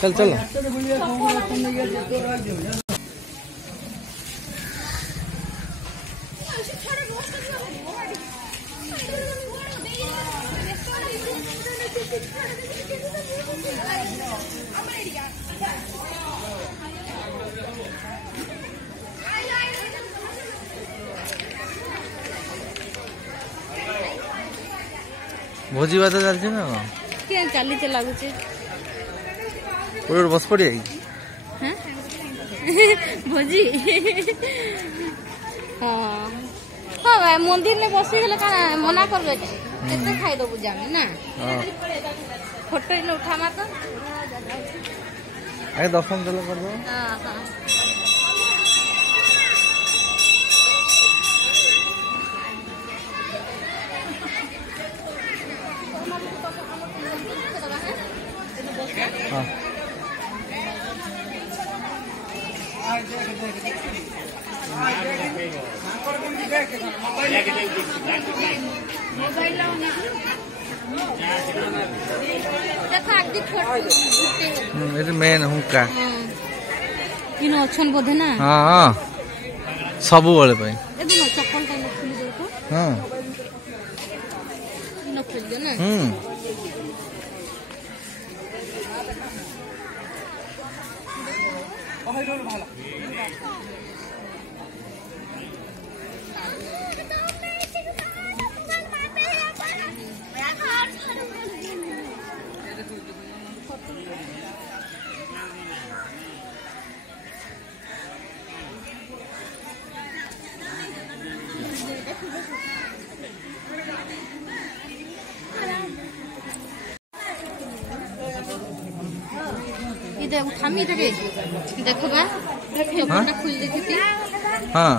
चल चल भोजी बात चलती ना क्या चली लगुचे बस पड़ी भोजी हाँ हाँ भाई मंदिर में बसी गले का मना कर केते खाई दबु जामे ना फोटो इन उठा मा तो आगे दर्शन चलो कर दो हां हां मेन हुक्का इन अच्छन बोधे ना हाँ सब वाले पे चप्पल खुली दो तो हाँ इन खुल दो ना थामी थे देखो बा चप्पल खुल देखी हाँ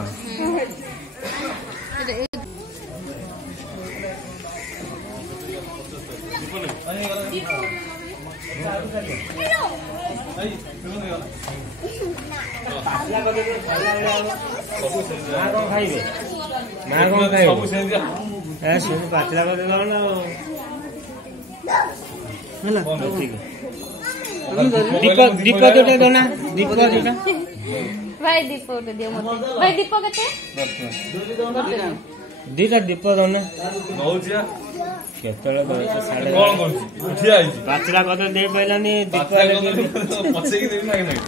दीपक दीपक जोटा दोना दीपक जोटा भाई दीपक दियो मते भाई दीपक केते दीटा दीपक दोना नौजिया केतळे दरसे साडे कोन कोन उठिया आइछि पाचला कत दे पैलानी दीपक पछे की देबी नाही नाही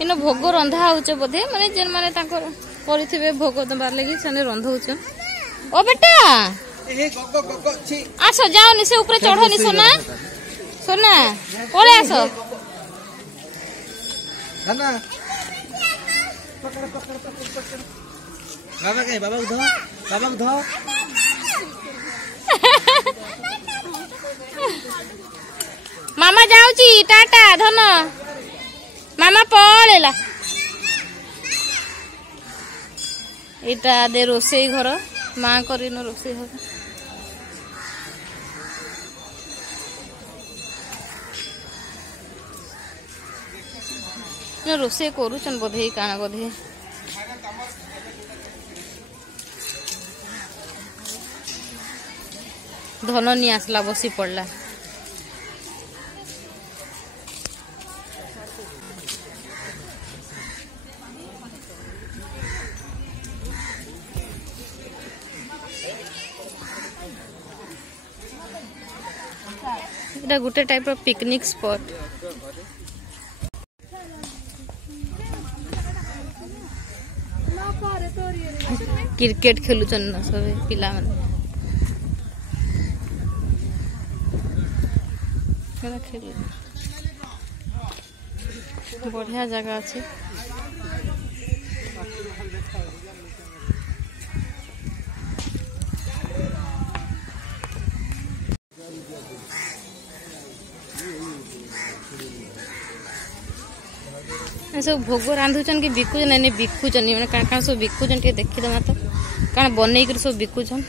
इन भोग रंधा होचे बोधे माने जेन माने तांकर करिथिबे भोग दबार लागि सने रंधौछ ओ बेटा आसो जाओ से ऊपर चढ़ो नि सोना सोना ओले आसो ना पकड़ पकड़ पकड़ बाबा के बाबा उधो मामा जाऊची टाटा धन मामा पळेला एटा दे रोसई घर माँ करिन रोसई घर रोसई करूचन बोधे काना बोधे धन नहीं आसला बसी पड़ला एटा गुटे टाइप रो पिकनिक स्पॉट क्रिकेट खेलुचन न सब पिला मन बढ़िया जगह अच्छे सब भोग रांधुचन कि बिकुचन नहीं बिकुचन मैंने क्या सब बिकुचन टे देखीदमा तो कण बनई कर सब बिकुचन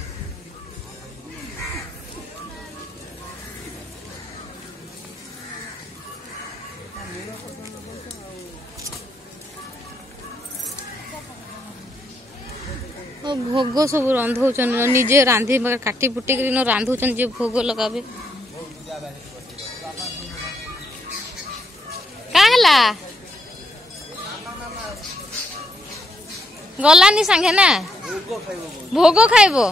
भोग सब रंधौचन निजे रांधि काटी पुटी कर रांधुचन जे भोग लगाबे का हला गलानी सांगे ना भोग खाइबो